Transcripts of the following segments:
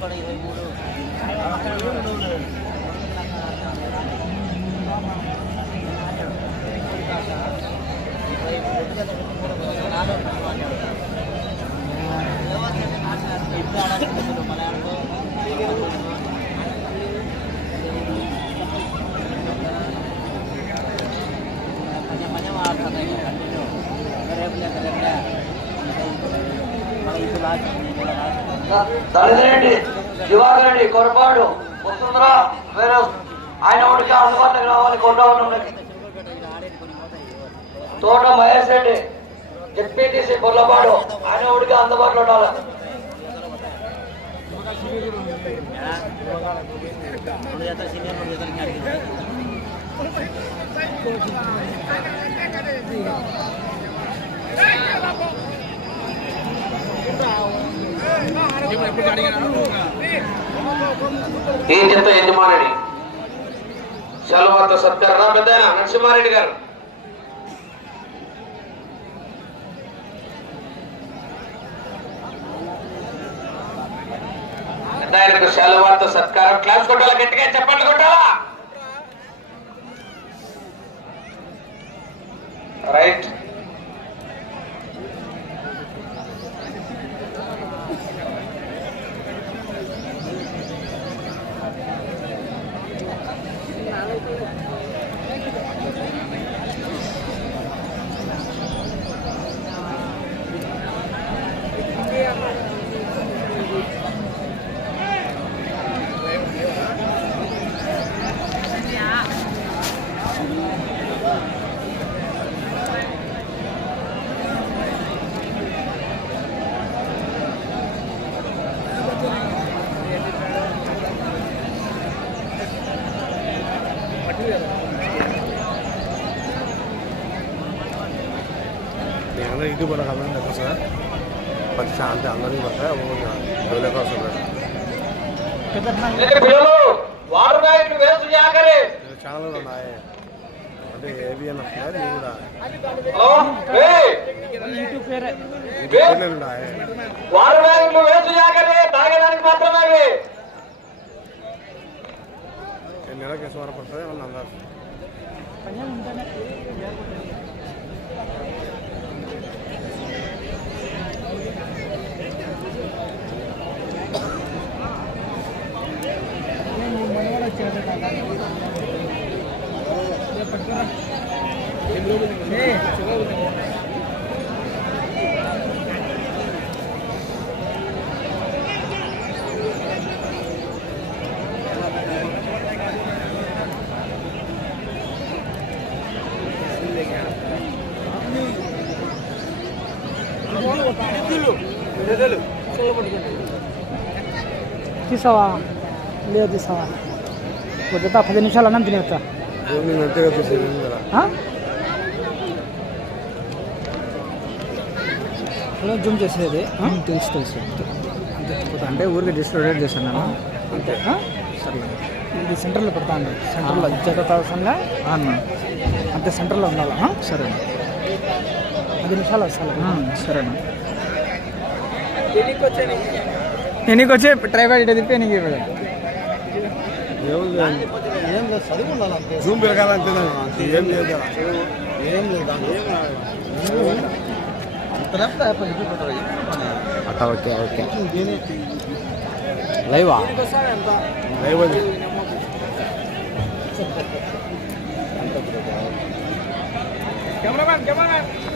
これ、いろい。జెడ్పీటీసీ కొల్లపాడు అందుబాటులో ఉండాలి. ఈ జత యజమానుడి సెలవుతో సత్కార. పెద్ద నరసింహారెడ్డి గారు. ఆయనకు సెలవుతో సత్కారం. క్లాస్ కొట్టాల గట్టిగా చెప్పండి కొట్టాలా రైట్. వారు బ్యాగులు వేసు జాగరే తాగడానికి మాత్రమే. నెలకి ఎంత వరకు పడుతుంది? ఏమన్నా తీసావా లేదు తీసావా వద్దుతా పది నిమిషాలు అన్నం తినేస్తా హలో జూమ్ చేసేది తెలుసు తెలుసు అంటే ఊరికి జస్ట్ రొటేట్ చేశాను నేను అంతే సరే ఇది సెంటర్లో పెడతాను సెంటర్లో జత తాగసంగా అంతే సెంటర్లో ఉండాలా సరే పది నిమిషాలు వస్తాను సరేనా ఎన్నికి వచ్చి డ్రైవర్ ఇటు తిప్పి ఎన్నికి జూమ్ పెరగాలంటే ఏం లేదు. అట్లా ఓకే ఓకే. లైవా? లైవ్ అది. కూర్చోరు నిలబడుకో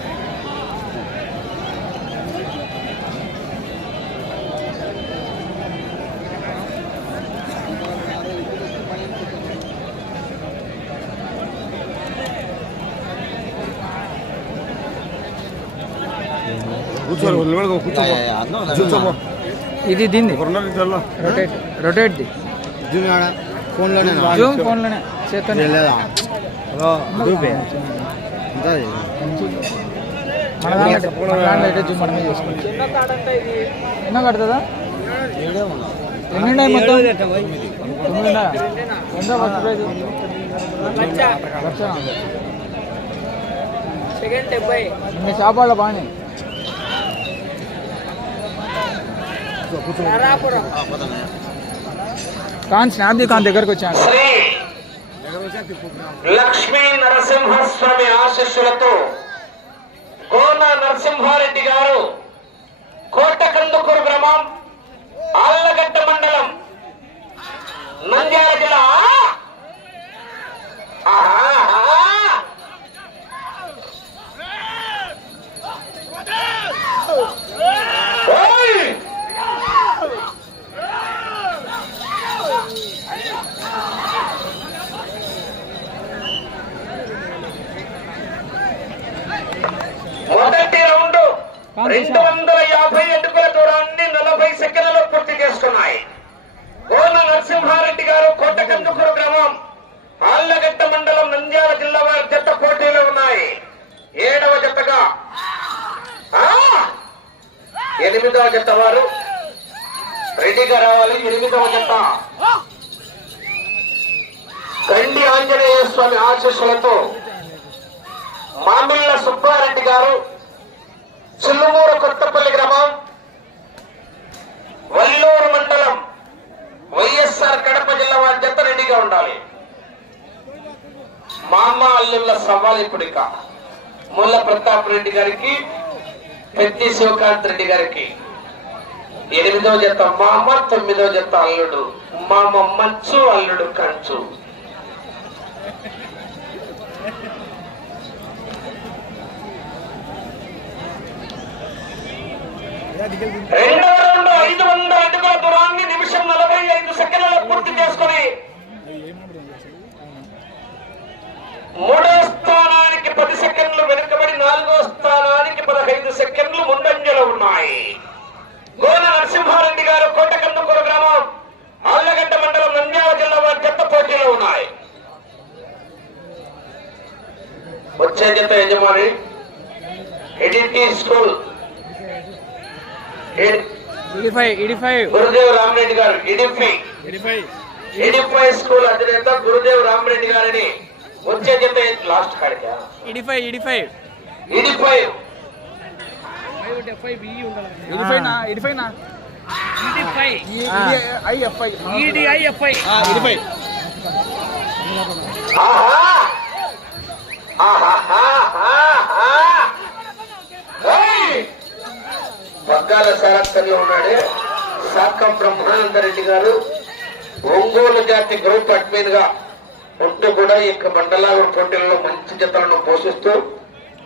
ఇది దీన్ని? Rotate rotate the. ఫోన్లోనే జూమ్ ఫోన్లోనే లేదా? ఎన్నో కడుతుందా? మొత్తం? ఎంతో లక్ష మీ బాగానే కాన్ స్నాప్ కాన్ దగ్గరకు వచ్చాను. లక్ష్మీ నరసింహస్వామి ఆశీస్సులతో కోన నరసింహారెడ్డి గారు కోటకందుకూరు గ్రామం ఆళ్ళగడ్డ మండలం నంద్యాల జిల్లా. ఆహా! రెండు వందల యాభై అడుగుల దూరాన్ని నలభై సెకండ్లలో పూర్తి చేసుకున్నాయి. కోన నరసింహారెడ్డి గారు కోటకందుకూరు గ్రామం ఆళ్ళగడ్డ మండలం నంద్యాల జిల్లా వారి జత పోటీలో ఉన్నాయి. ఏడవ జతగా. ఎనిమిదవ జత వారు రెడీగా రావాలి. ఎనిమిదవ జత. గండి ఆంజనేయ స్వామి ఆశీస్సులతో మామిళ్ళ సుబ్బారెడ్డి గారు చిల్లుమూరు కొత్తపల్లి గ్రామం వల్లూరు మండలం వైఎస్ఆర్ కడప జిల్లా వారి జత రెడీగా ఉండాలి. మామ అల్లుళ్ళ సవాల్ ఇప్పుడిక. ముల్ల ప్రతాప్ రెడ్డి గారికి పెద్ది శివకాంత్ రెడ్డి గారికి. ఎనిమిదో జత మామ తొమ్మిదో జత అల్లుడు. మామ మంచు అల్లుడు కంచు. రెండవ రౌండ్ ఐదు వందల అడుగుల దూరాన్ని నిమిషం నలభై ఐదు సెకండ్లలో పూర్తి చేసుకుని మూడో స్థానానికి పది సెకండ్లు వెనుకబడి నాలుగో స్థానానికి పదహైదు సెకండ్లు ముందంజలో ఉన్నాయి. గోన నరసింహారెడ్డి గారు కోటకందుకూర గ్రామం ఆళ్ళగడ్డ మండలం నంద్యాల జిల్లా వారి జత పోటీలో ఉన్నాయి. వచ్చే జత యజమాని ఎడిటి స్కూల్ గురుదేవ్ రామరెడ్డి గారు ఇడిఫై ఇడిఫై. స్కూల్ అధినేత గురుదేవ్ రామరెడ్డి గారిని వచ్చే జత లాస్ట్ కాడికా? ఇడిఫై ఇడి ఫైవ్ నా ఇడి ఫైవ్ నా. ఐఎఫ్ఐ ఈడిఐఎఫ్ఐ ఇడి ఫైవ్ ఆహా! పగ్గాల సారథ్యంలో ఉన్నాడే. సాకం బ్రహ్మానంద రెడ్డి గారు ఒంగోలు జాతి గ్రూప్ అడ్మిన్గా ఉంటూ కూడా ఈ యొక్క మండలాల పోటీలలో మంచి జతలను పోషిస్తూ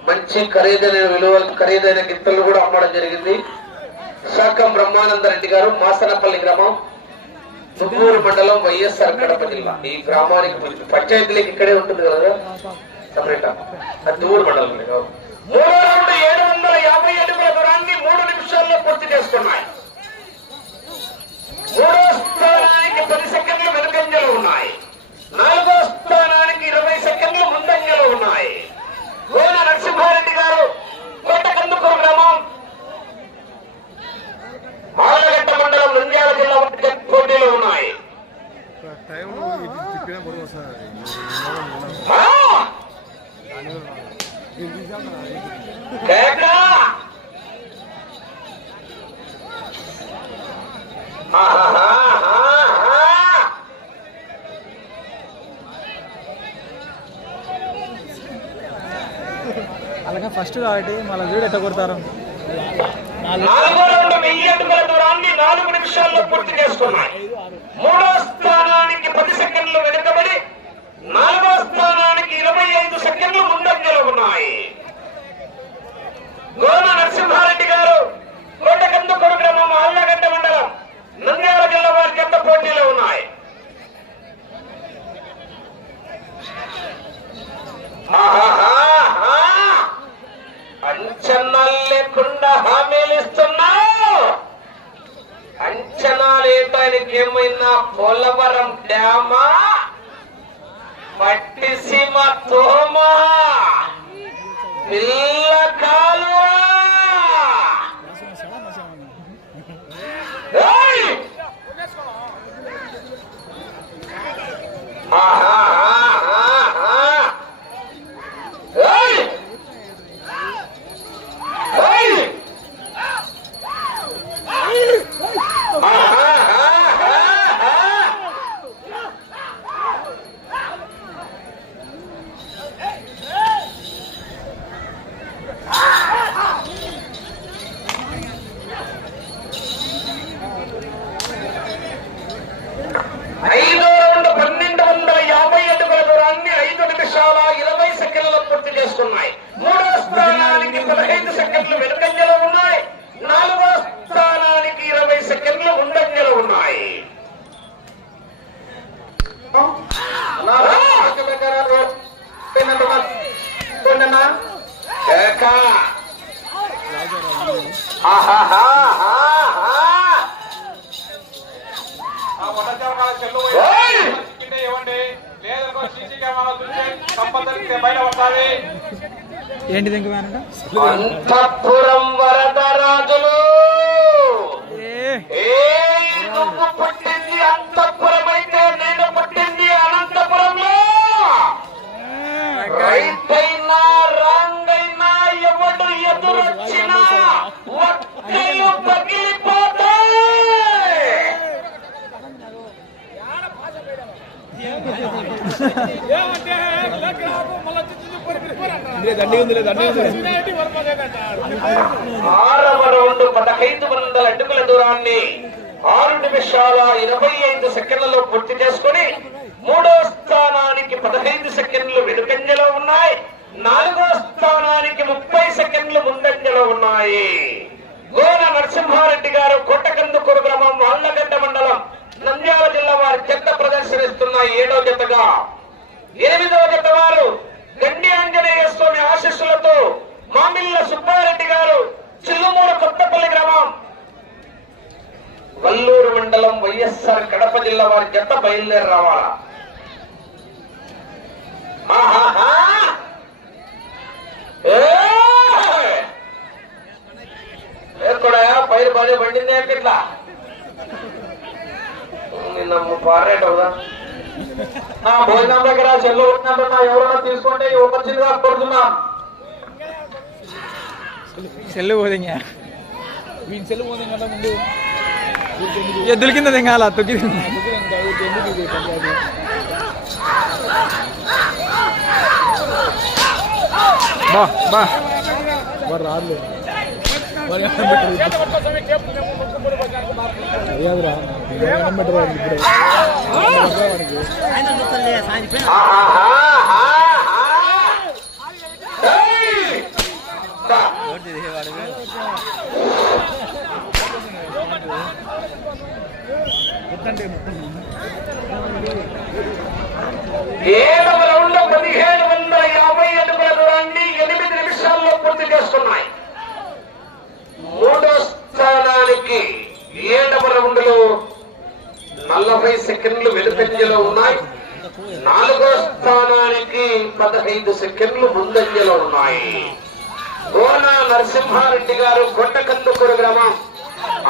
మంచి ఖరీదైన విలువలు ఖరీదైన గిత్తలు కూడా అమ్మడం జరిగింది. శాఖం బ్రహ్మానంద రెడ్డి గారు మాసనపల్లి గ్రామం తుమ్మూరు మండలం వైఎస్ఆర్ కడప జిల్లా. ఈ గ్రామానికి పంచాయతీలకు ఇక్కడే ఉంటుంది కదా? సపరేట్? అది తుమ్మూరు మండలం మూడో రౌండ్ ఏడు వందల యాభై అడుగుల దూరాన్ని మూడు నిమిషాల్లో పూర్తి చేసుకున్నాయి. మూడో స్థానానికి తొలి సెకండ్లు వెనుకంజలో ఉన్నాయి నాలుగో స్థానానికి ఇరవై సెకండ్లు ముందంజలో ఉన్నాయి గోన నరసింహారెడ్డి గారు కోటకందుకూరు గ్రామం ఆలగడ్డ మండలం నంద్యాల జిల్లా మధ్య పోటీలో ఉన్నాయి టైం ఇది తిప్పినా పొడుగు సార్ ఆ! కేక! ఆహాహాహాహా! అలాగే ఫస్ట్ కాబట్టి మళ్ళీ వీడు ఎట్ట కొడతారు? నాలుగో రౌండ్ వెయ్యి అడుగుల దూరాన్ని నాలుగు నిమిషాల్లో పూర్తి చేసుకున్నాయి. ఏంటి ఇంకా అంతఃపురం వరదరాజులు ఆరవ రౌండ్ పదహైదు వందల అడుగుల దూరాన్ని ఆరు నిమిషాల ఇరవై ఐదు సెకండ్లలో పూర్తి చేసుకుని మూడో స్థానానికి పదహైదు సెకండ్లు వెనుకంజలో ఉన్నాయి నాలుగో స్థానానికి ముప్పై సెకండ్లు ముందంజలో ఉన్నాయి. గోన నరసింహారెడ్డి గారు కోటకందుకూరు గ్రామం వాళ్ళగడ్డ మండలం నంద్యాల జిల్లా వారి చెత్త ప్రదర్శనిస్తున్న ఏడో జతగా ఎనిమిదవ గత వారు గండి ఆంజనేయ స్వామి ఆశీస్సులతో మామిళ్ళ సుబ్బారెడ్డి గారు చిల్లుమూల కొత్తపల్లి గ్రామం. వల్లూరు మండలం వైఎస్ఆర్ కడప జిల్లా వారి జత బయలుదేరి రావాలా కూడా పైరు బాగా పండింది ఏంటి ఇట్లా నిన్న పారేటవుదా? నా భోజనం దగ్గర చెల్లు ఉంటున్నా ఎవరైనా తీసుకుంటే వచ్చిందిగా కోరుతున్నాం సెల్లు పోదింగ. ఎద్దుల కింద దింగాల తొక్కి బా బా. ఏడవ రౌండ్ పదిహేడు వందల యాభై అడుగుల దూరాన్ని ఎనిమిది నిమిషాల్లో పూర్తి చేస్తున్నాయి మూడో స్థానానికి ఏడవ రౌండ్లో నలభై సెకండ్లు వెనుకంజలో ఉన్నాయి. నాలుగో స్థానానికి పదహైదు సెకండ్లు ముందంజలో ఉన్నాయి. గోన నరసింహారెడ్డి గారు కొండకందుకూరు గ్రామం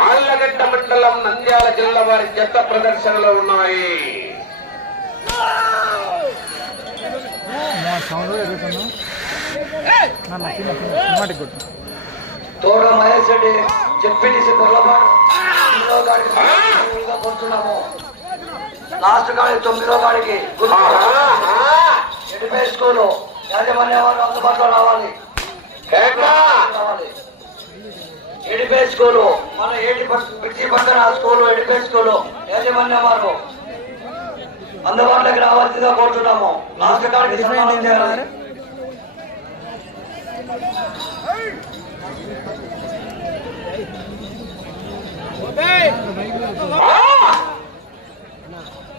ఆళ్ళగడ్డ మండలం నంద్యాల జిల్లా వారి జత ప్రదర్శనలో ఉన్నాయి. సౌండ్ తోట మహేష్ రెడ్డి పొరపాటు తొమ్మిదో గాడికి కూర్చున్నాము లాస్ట్ గాడి తొమ్మిదో గాడికి ఎడిపే స్కూలు యాజమాన్య వారు అందుబాటులో రావాలి. రావాలి. ఎడిపే స్కూలు మన ఏడి పిచ్చి పక్కన స్కూలు ఎడిపే స్కూలు యాజమాన్య వారు అందుబాటులోకి రావాల్సిందిగా కోరుతున్నాము. లాస్ట్ గాడికి సన్మానం చేయాలి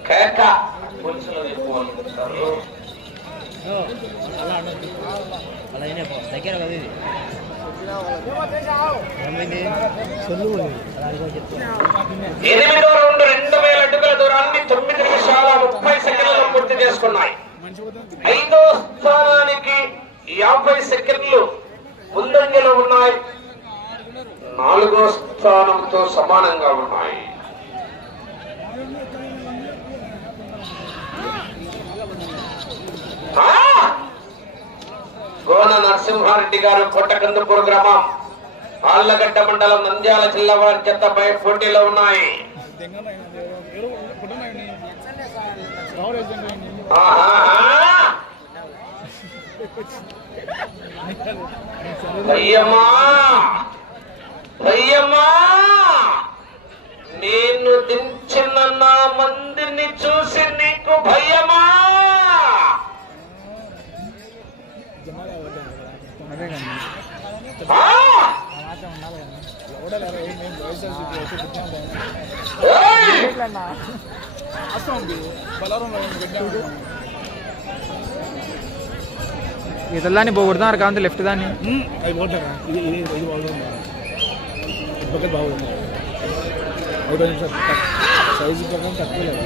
కేక. ఎక్కువ ఎనిమిదో రెండు వేల అడుగుల దూరాన్ని తొమ్మిది నిమిషాల ముప్పై సెకండ్లు పూర్తి చేసుకున్నాయి. ఐదో స్థానానికి యాభై సెకండ్లు ముందంజలో ఉన్నాయి. నాలుగో స్థానంతో సమానంగా ఉన్నాయి. గోన నరసింహారెడ్డి గారు కొట్టకందుపూర్ గ్రామం. ఆళ్ళగడ్డ మండలం నంద్యాల జిల్లా వారి చెత్తపై పోటీలో ఉన్నాయి. ఆహా! నేను దించిన నా మందిని చూసి నీకు భయమా? అదే కానీ ಇದೆಲ್ಲ ನೀವು ಹೊಡೆದಾರ ಕಾಂತ ಲೆಫ್ಟ್ ದಾನಿ సైజు ప్రకారం తక్కువ లేదు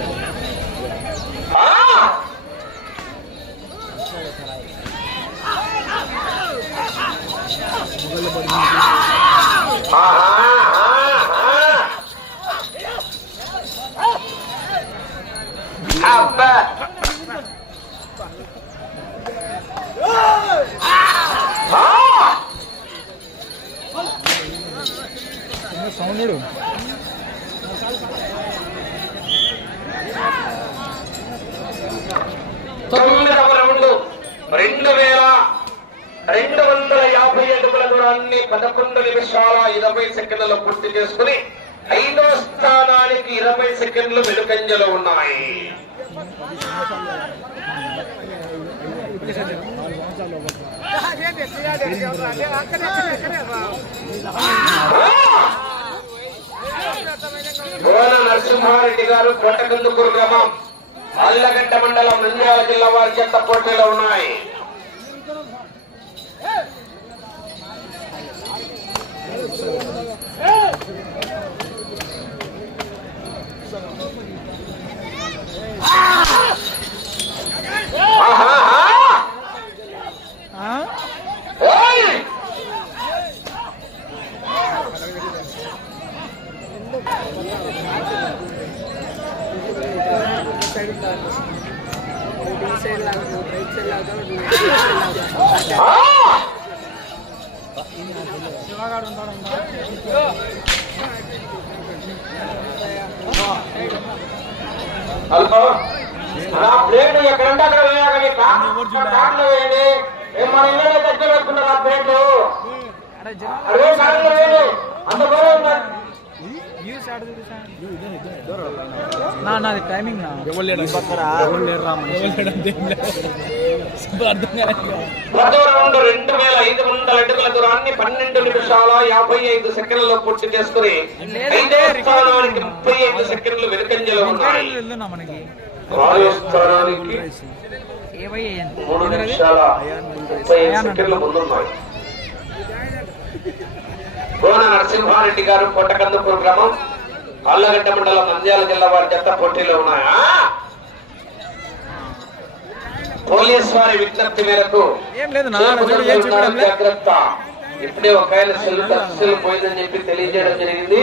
అబ్బా సౌండ్ తొమ్మిదవ రౌండ్ రెండు వేల రెండు వందల యాభై అడుగుల దూరాన్ని పదకొండు నిమిషాల ఇరవై సెకండ్లలో పూర్తి చేసుకుని ఐదో స్థానానికి ఇరవై సెకండ్లు వెనుకంజలో ఉన్నాయి. గోన నరసింహారెడ్డి గారు కొట్టకందుకూరు గ్రామం. అల్లగడ్డ మండలం నంద్యాల జిల్లా వారి చెత్త పోటీలో ఉన్నాయి. హలో? నా ప్లేట్ ఎక్కడంటే అక్కడ వేయాలి వేయండి. మన ఇల్లు దగ్గర పెట్టుకున్నారు ఆ ప్లేట్ అదే కార్లో వేయండి. అంత దూరం ఉందా? నా నాది టైమింగ్ నా. ఎవరు లేడు ఎవరు లేరు? రా ఎవరు లేడు అంతే ఏం లేదు. అసలు అర్థం కాలేదు. పదో రౌండ్ రెండు వేల ఐదు వందల అడుగుల దూరాన్ని పన్నెండు నిమిషాల యాభై ఐదు సెకండ్లలో పూర్తి చేసుకుని ఐదో స్థానానికి ముప్పై ఐదు సెకండ్లు వెనుకంజలో ఉన్నాయి. స్థానానికి ఏవయ్యాను మూడు నిమిషాల ముప్పై ఐదు సెకండ్లు ముందున్నాయి గోన నరసింహారెడ్డి గారు కోటకందుపూర్ గ్రామం అల్లగడ్డ మండలం నంద్యాల జిల్లా వారి చెత్త పోటీలో ఉన్నాయా? పోలీస్ వారి విజ్ఞప్తి మేరకు జాగ్రత్త. ఇప్పుడే ఒక ఆయన సెల్ పోయిందని చెప్పి తెలియజేయడం జరిగింది.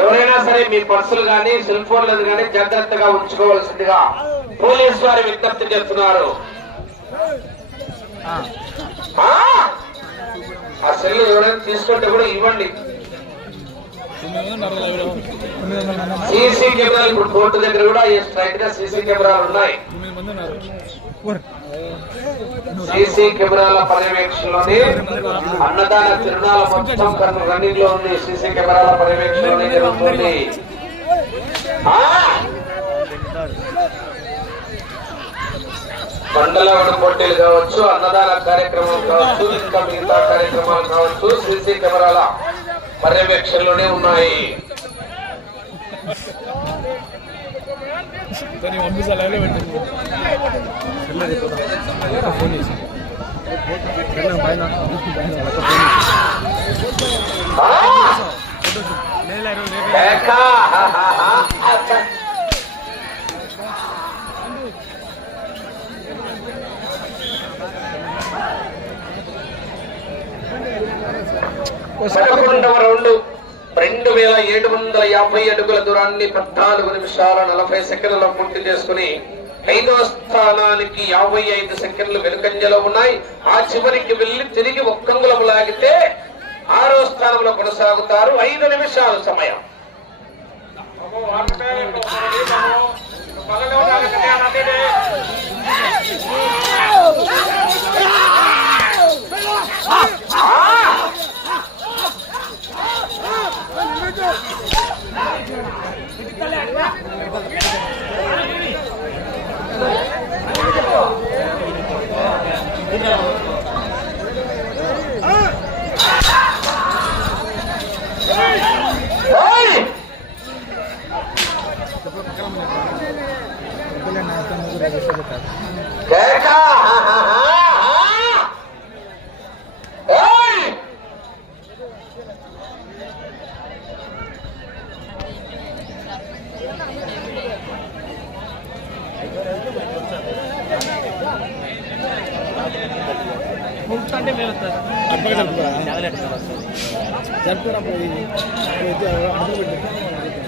ఎవరైనా సరే మీ పర్సులు గానీ సెల్ ఫోన్లను గానీ జాగ్రత్తగా ఉంచుకోవాల్సిందిగా పోలీస్ వారి విజ్ఞప్తి చేస్తున్నారు. ఆ. సెల్ ఎవరైనా తీసుకుంటే కూడా ఇవ్వండి. సీసీ కెమెరాలు ఇప్పుడు కోర్టు దగ్గర కూడా స్ట్రైట్గా సీసీ కెమెరాలు ఉన్నాయి. సీసీ కెమెరాల పర్యవేక్షణలోనే అన్నదాన తిరునాల మొత్తం రన్నింగ్లో ఉంది. సీసీ కెమెరాల పర్యవేక్షణలోనే జరుగుతుంది. ఆ! మండలవాడ పోటీలు కావచ్చు అన్నదాన కార్యక్రమం కావచ్చు ఇంకా మిగతా కార్యక్రమాలు కావచ్చు సీసీ కెమెరాల పర్యవేక్షణలోనే ఉన్నాయి పంపిస్తా లైవ్లో పెట్టింది ఫోన్ చేసి ఆ! ఏకా! పదకొండవ రౌండ్ రెండు వేల ఏడు వందల యాభై అడుగుల దూరాన్ని పద్నాలుగు నిమిషాల నలభై సెకండ్లలో పూర్తి చేసుకుని ఐదో స్థానానికి యాభై ఐదు సెకండ్లు వెనుకంజలో ఉన్నాయి. ఆ చివరికి వెళ్ళి తిరిగి ఒక్కంగులం లాగితే ఆరో స్థానంలో కొనసాగుతారు. ఐదు నిమిషాల సమయం!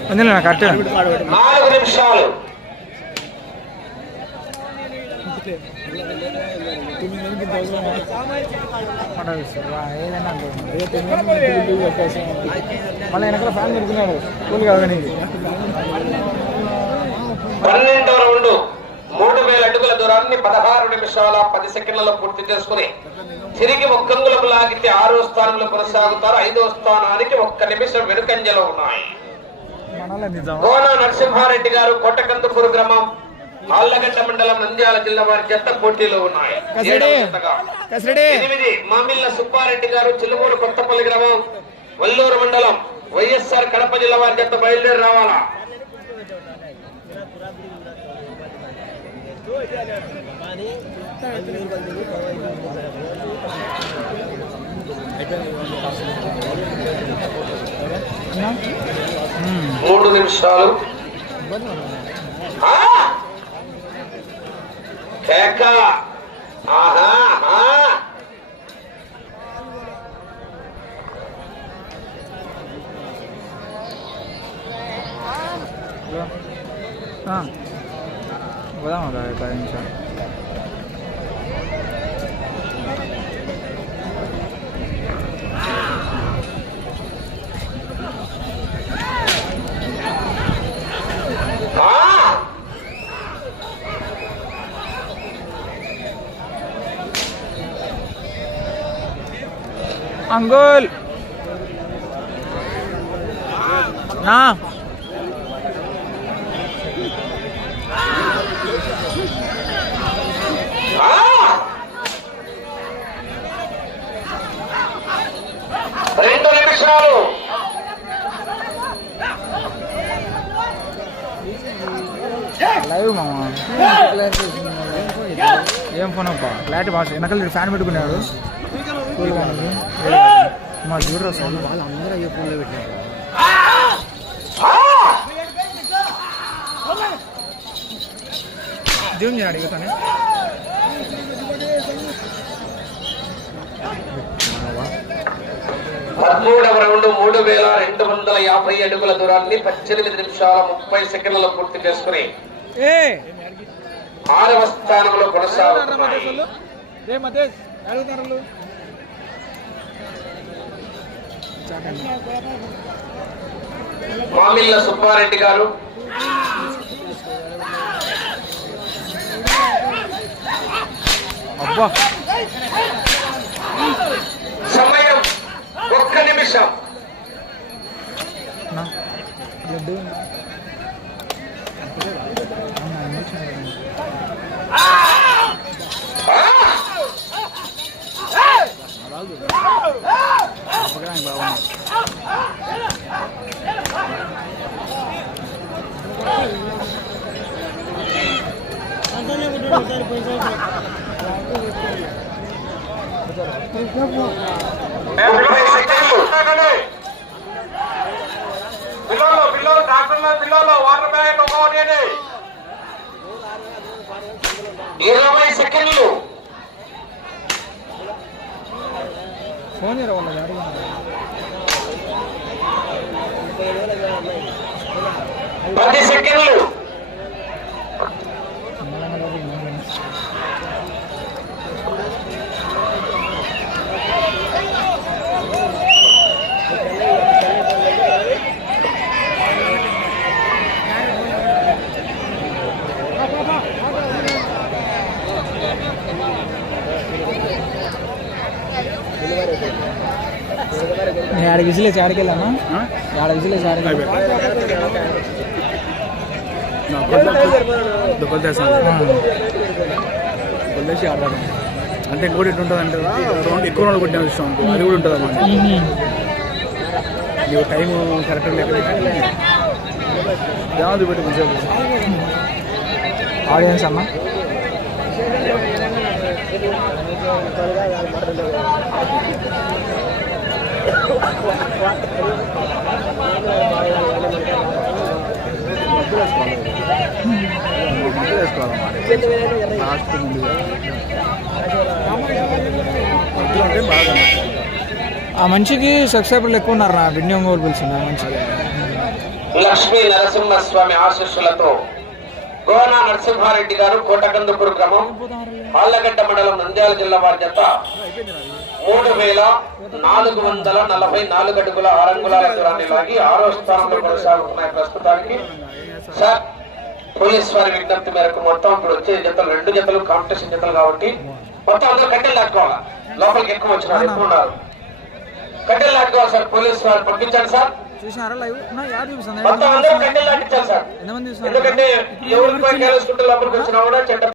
అందులో కరెక్ట్ నాలుగు నిమిషాలు. మళ్ళీ వెనకాల ఫ్యాన్ పెడుతున్నాడు కూల్ కాదు నీకు పన్నెండవ రౌండ్ మూడు వేల అడుగుల దూరాన్ని పదహారు నిమిషాల పది సెకండ్లలో పూర్తి చేసుకుని తిరిగి ఒక్కంగులకు లాగితే ఆరో స్థానంలో కొనసాగుతారు. ఐదో స్థానానికి ఒక్క నిమిషం వెనుకంజలో ఉన్నాయి. కోన నరసింహారెడ్డి గారు కోటకందుపూరు గ్రామం ఆళ్ళగడ్డ మండలం నంద్యాల జిల్లా వారి జత పోటీలో ఉన్నాయి. ఎనిమిది మామిళ్ళ సుబ్బారెడ్డి గారు చిలుమూరు కొత్తపల్లి గ్రామం వల్లూరు మండలం వైఎస్ఆర్ కడప జిల్లా వారి జత బయలుదేరి రావాలా? మూడు నిమిషాలు! కేక ఆహా ఆహా. పోదాం ఒక పది నిమిషాలు ఆ! అంగుల్. నా. ఆ! రెండు నిమిషాలు. లైవ్ మామ. ఏం ఫోన్ అప్ప క్లారిటీ బాగా వెనకాల ఫ్యాన్ పెట్టుకున్నాడు. కూల్గా ఉంది. మా చూడరు సౌండ్ వాళ్ళందరూ అయ్యే ఫోన్లో పెట్టారు ఆ! జూమ్ చేయాలి ఇకనే పదమూడవ రౌండ్ మూడు వేల రెండు వందల యాభై అడుగుల దూరాన్ని పద్దెనిమిది నిమిషాల ముప్పై సెకండ్లలో పూర్తి చేసుకుని ఆరవ స్థానంలో కొనసాగుతున్నాయి. మామిళ్ళ సుబ్బారెడ్డి గారు. సమయం ఒక్క నిమిషం నా లడ్డు ఆ! ముప్పై సెకండ్లు పిల్లలు పిల్లలు డాక్టర్లు పిల్లలు వాటర్ బ్యాగ్ ఒకటి ఇరవై సెకండ్లు ఫోన్ చేయరా వాళ్ళ డాడీ పది సెకండ్లు ఆడ విజిలేసి ఆడికి వెళ్ళామా ఆడ విజిలేసి ఆడికి దుబ్బలు చేస్తాను కొల్లేసి ఆడదాం. అంటే ఇంకోటి ఎట్లా ఉంటుంది అంటే రౌండ్ ఎక్కువ రౌండ్ కొట్టిన విషయం అది కూడా ఉంటుంది అన్నమాట నీవు టైం కరెక్ట్ లేకపోతే పెట్టి కొంచెం. ఆడియన్స్ అమ్మా. లాస్ట్ ముందుగా ఇద్దరు బాగా ఆ మనిషికి సబ్స్క్రైబర్లు ఎక్కువ ఉన్నారు నా బిన్యం ఒంగోలు పిలిచిన మంచిగా లక్ష్మీ నరసింహస్వామి ఆశీస్సులతో గోనా నరసింహారెడ్డి గారు కోటకందుకూరు గ్రామం పాళ్ళగడ్డ మండలం నంద్యాల జిల్లా వారి చేత మూడు వేల నాలుగు వందల నలభై నాలుగు అడుగుల ఆరంగుళాల దూరాన్ని లాగి ఆరో స్థానంలో కొనసాగుతున్నాయి ప్రస్తుతానికి. సార్ పోలీస్ వారి విజ్ఞప్తి మేరకు మొత్తం ఇప్పుడు వచ్చే జతలు రెండు జతలు కాంపిటీషన్ జతలు కాబట్టి మొత్తం అందరూ కట్టెలు దాటుకోవాలా లోపలికి ఎక్కువ వచ్చినారు ఎక్కువ ఉన్నారు. కట్టెలు దాటుకోవాలి సార్ పోలీస్ వారు పంపించండి సార్. చూసినారా లైవ్? నా యాడ్ చూపిస్తాను మొత్తం అందరూ కట్టెలు దాటించాలి సార్. ఎందుకంటే ఎవరికి లోపలికి వచ్చినా కూడా చెడ్డ